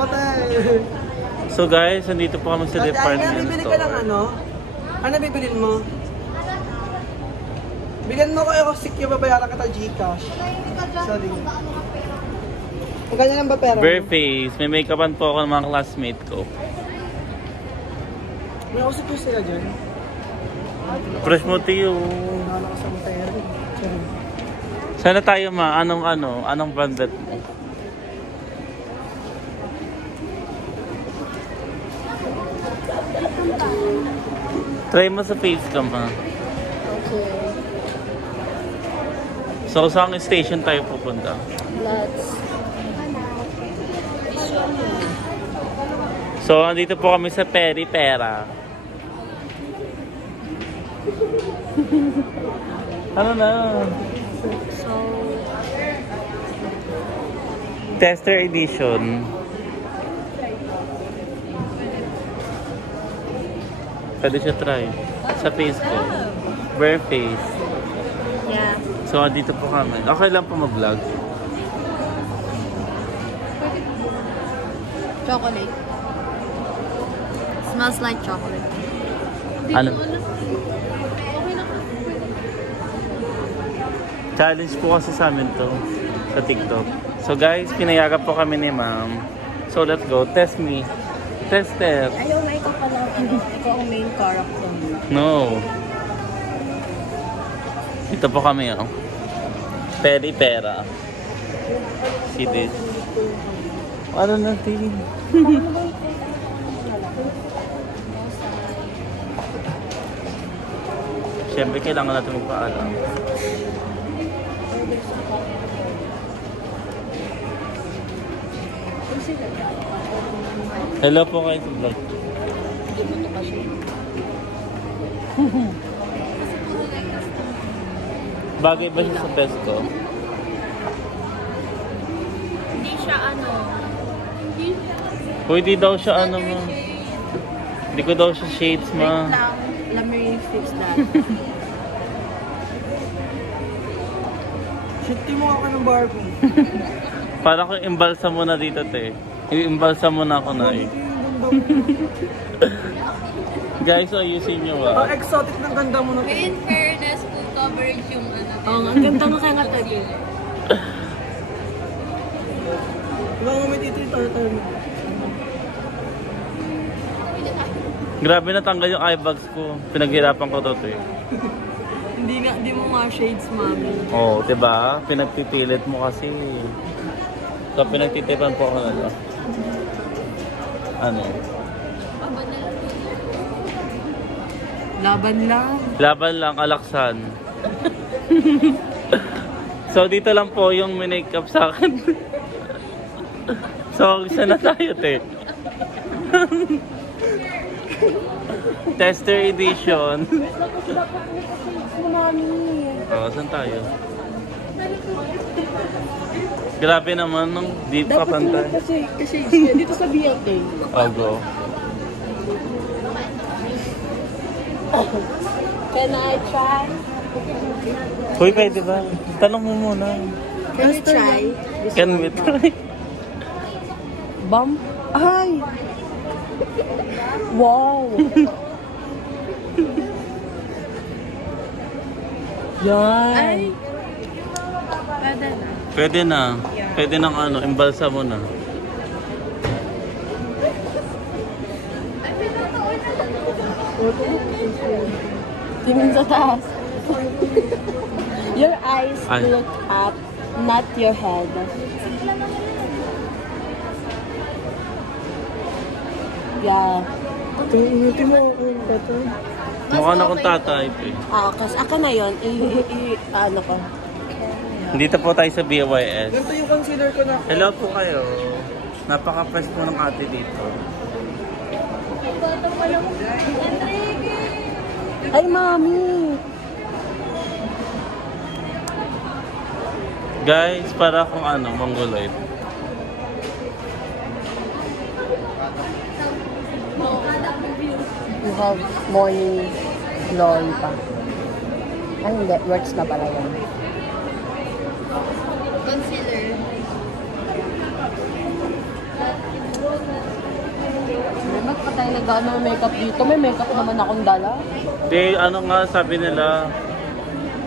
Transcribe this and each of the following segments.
patay. So guys, nandito po kami sa department bibili store. ka ng ano? Ano bibilin mo? Bilhin mo ko ako secure, babayaran kita Gcash. Sorry. Magkano lang ba pera mo? Bare face. May make-upan po ako ng mga classmate ko. May usap po sila dyan. Fresh mo tiyo. Wala ka sa pera. Sorry. Sana tayo ma, anong branded mo? Try mo sa face cam ha. Okay. So saan station tayo pupunta? Let's... So andito po kami sa Peri Pera. Ano na? So... Tester edition. Pwede siya try. Sa face ko. Bare face. Yeah. So, dito po kami. Okay lang po mag-vlog. Chocolate. Smells like chocolate. Ano? Challenge po kasi sa amin to. Sa TikTok. So guys, pinayagan po kami ni ma'am. So let's go. Test me. Tester. Ayaw na ikaw pala. Ikaw ang main character. No. Dito po kami, oh. Peri Pera. See this. Ano natin? Siyempre, kailangan natin magpaalam. Hello po kayo sa vlog. Bagay ba siya sa best ko? Hindi siya ano. Pwede daw siya ano mo. Hindi ko daw siya shades ma. Wait lang. Let me fix that. Shifty mo ako ng Barbie. Para ko imbalsa mo na dito te. I-imbalsa mo na ako na eh. Guys, ayusin nyo Ang ah. exotic ng ganda mo na. In fairness, full coverage yung ano. Oo nga, ang ganda nga kaya nga tayo. Ibang moment ito yung tayo. Grabe natanggal yung eye bags ko. Pinaghirapan ko to eh. Hindi mo nga shades, mami. Oo, diba? Pinagpipilit mo kasi. So, pinagtitipan po ako na. Ano? Laban lang. Laban lang, alaksan. So, dito lang po yung minake-up sa akin. So, isa na tayo, te. Tester edition. Oh, saan tayo? Grabe naman nung deep ka pantay. Kasi dito sa BLT. Oh, go. Can I try? Hoy, pwede ba? Tanong mo muna. Can we try? Can we try? Bump? Ay! Wow! Yan! Ay! Pwede na. Pwede na. Pwede nang ano, imbalsa mo na. Tingin sa taas. Your eyes Ay. look up, not your head. Yeah. Tingin mo ako yung bata. Mukha na akong tatype eh. Kasi ako na yun, ano ko. Dito po tayo sa BYS. Ganito yung concealer ko na. Hello po kayo. Napaka-fresh po ng ate dito. Ay, mami! Guys, para akong ano, mongoloid. You have morning glory pa. Ay, hindi. Words na pala yan. Concealer. tayo nag-ano makeup dito. May makeup naman akong dala. Di, ano nga sabi nila,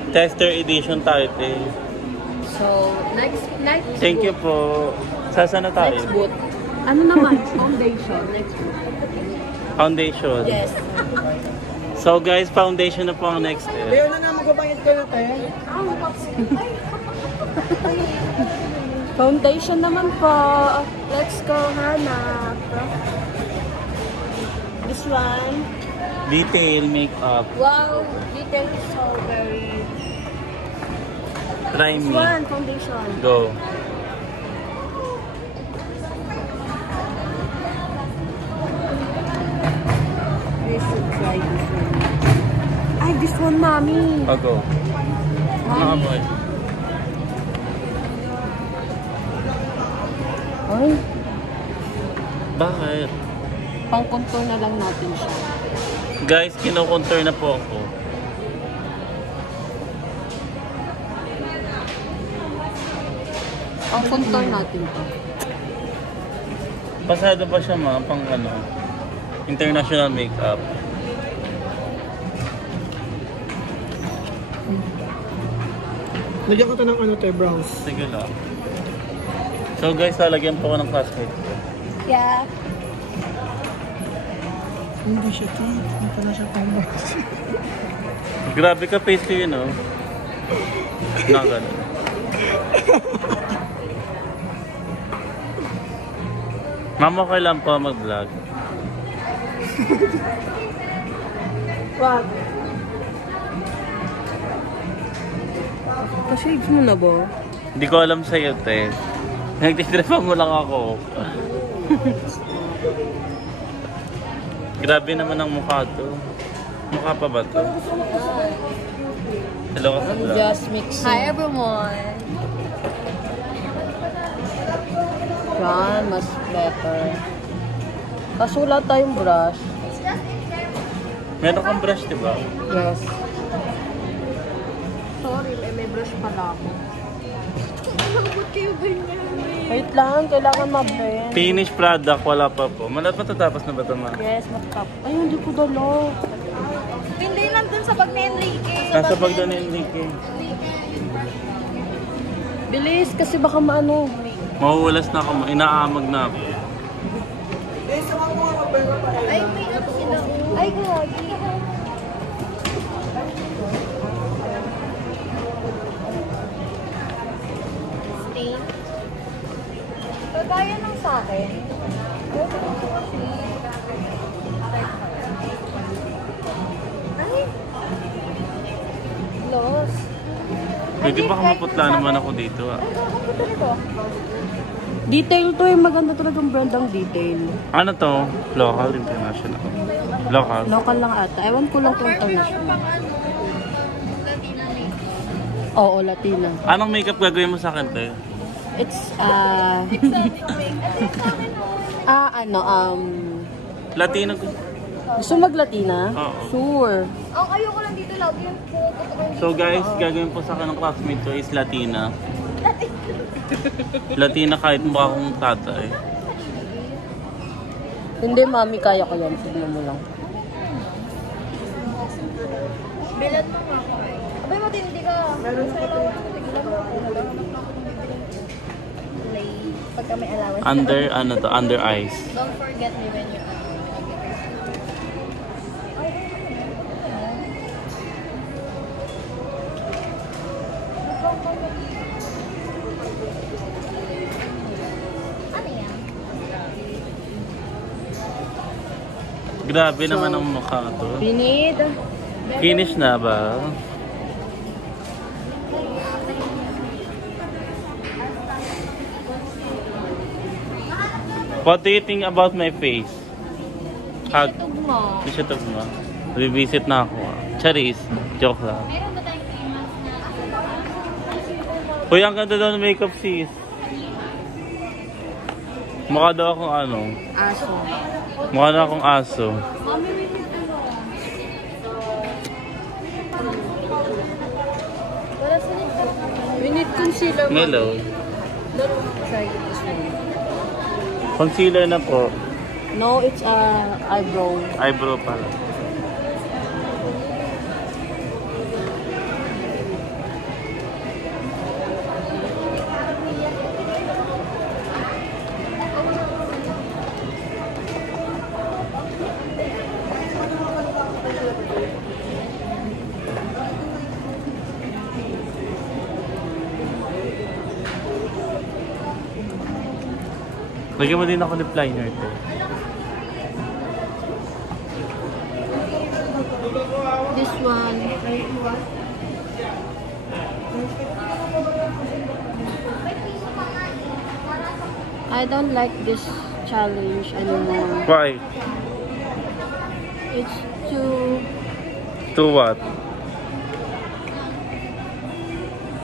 tester edition tayo, te. So, next Thank you booth. po. Saan na tayo? Next booth. Ano naman? Foundation. Next booth. Foundation. Yes. So guys, foundation na po ang next step. Leo na nga, magpapangit ko na tayo. Foundation naman po. Let's go, hanap. This one. Detail makeup. Wow, detail is so very... Try This me. one, foundation. Go. We should try this one. Ay, this one, mommy. Oh, go. Mga boy. Ay, Bakit? pang contour na lang natin siya. Guys, kino-contour na po ako. Pang contour natin to. Pasado pa siya mga pang ano, international makeup. Lagyan ko to ng ano tayo, brows. Sige lang. So guys, lalagyan po ko ng classmate ko. Yeah. Hindi siya ito. Hindi pala siya pang brows. Grabe ka face ko yun, oh. Nakagano. Mama, kailan po mag-vlog? What? Kasi mo na ba? Hindi ko alam sa'yo, te. Nagtitripa mo lang ako. Grabe naman ang mukha to. Mukha pa ba to? Hello ka sa vlog. Just mixing. Hi everyone! Yan, mas better. Kaso wala tayong brush. Meron kang brush, diba? Yes. Sorry, may brush pala ako. Ba't kayo ganyan? Wait lang, kailangan ma-blend. Finished product, wala pa po. Matatapos na ba ito, ma? Yes, matap. Ay, hindi ko dalo. Hindi nandun sa bag ni Enrique. Nasa bag doon ni Enrique. Bilis, kasi baka maano. Mahuhulas na ako, inaamag na ako. Eh, sa mga papel pa Ay, may ano sila. Ay, gagi. Stain. Kagaya ng sa akin. Ay. Gloss. Pwede ba maputla naman ako dito, ah? Ay, kakaputo nito. Detail to eh, maganda talaga yung brand ang detail. Ano to? Local, international. Local. Local lang ata. Ewan ko lang kung Meron international. pang ano, Latina makeup. Oo, Latina. Anong makeup gagawin mo sa akin, te? It's, Exotic makeup. Ito yung sa akin, oh. ano, Latino ko. gusto mag-Latina? Oo. Sure. Ang ayoko lang dito lagi yung puto. So guys, gagawin po sa akin ng classmate ko is Latina. Latina kahit mukha akong tatay. Hindi, mami, kaya ko yan. Tignan mo lang. Bilat mo nga ako eh. Abay, matindi ka. Meron sa allowance ko. Tignan mo. Pagka may allowance. Under, ano to? Under eyes. Don't forget me when you're ano. Ano yan? Grabe naman ang mukha to. Pinid. Finish na ba? What do you think about my face? Hug. Tugma. Hindi siya tugma. Bibisit na ako. Charis. Joke lang. Meron ba tayong famous na Uy, ang ganda daw ng makeup, sis. Mukha daw akong ano. Aso. Mukha na akong aso. Mommy, we need ano. Wala sa nito. We need concealer. Mellow. Try this one. Concealer na po. No, it's eyebrow. Eyebrow pala. Lagyan mo din ako lip liner to. This one. I don't like this challenge anymore. Why? It's too To what?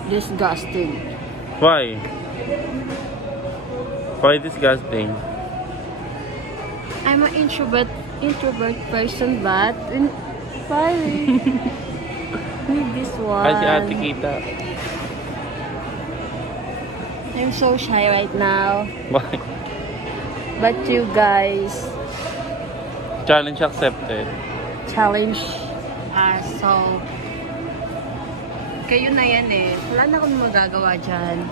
disgusting. Why? Why disgusting? I'm an introvert person, but why need this one? Ay, si Ate Kita. I'm so shy right now. Why? But you guys Challenge accepted. challenge so kayo na yan eh. Wala na akong magagawa dyan.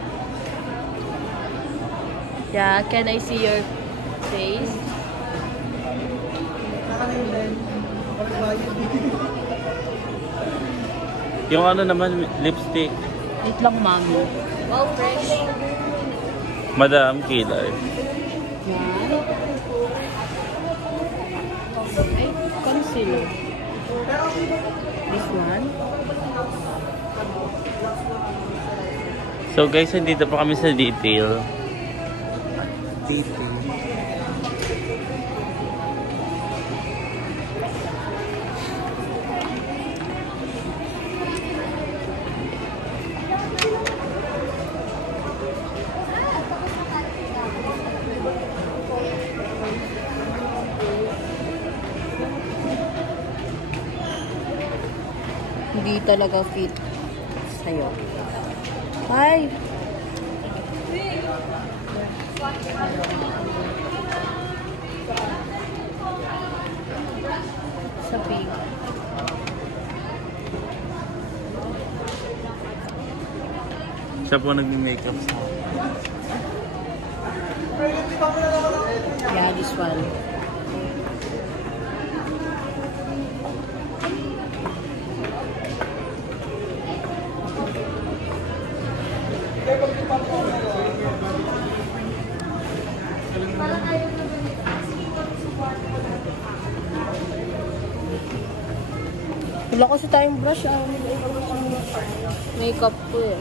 Yeah, can I see your face? Yung ano naman, lipstick. Wait lang, mami. Wow, fresh. Madam Killer. Yan. Ay, concealer. This one. So guys, dito pa kami sa detail. Hindi talaga fit sa'yo. Bye! Sa pink. Siya po nag-makeup sa akin. Yeah, this one. Wala kasi tayong brush. Makeup ko eh.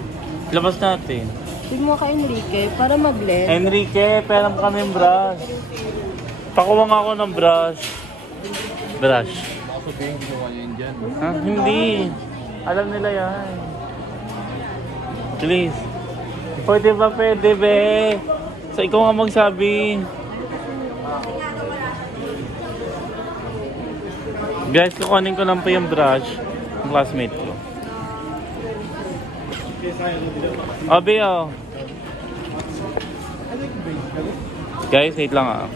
Labas natin. Hindi mo ka Enrique para mag-blend. Enrique, pera mo kami brush. Pakuha nga ako ng brush. Brush. Ha? Hindi. Alam nila yan. Please. Pwede ba pwede, be? So, ikaw nga magsabi. Guys, kukunin ko lang po yung brush ng classmate ko. Obi, oh. Guys, wait lang ah.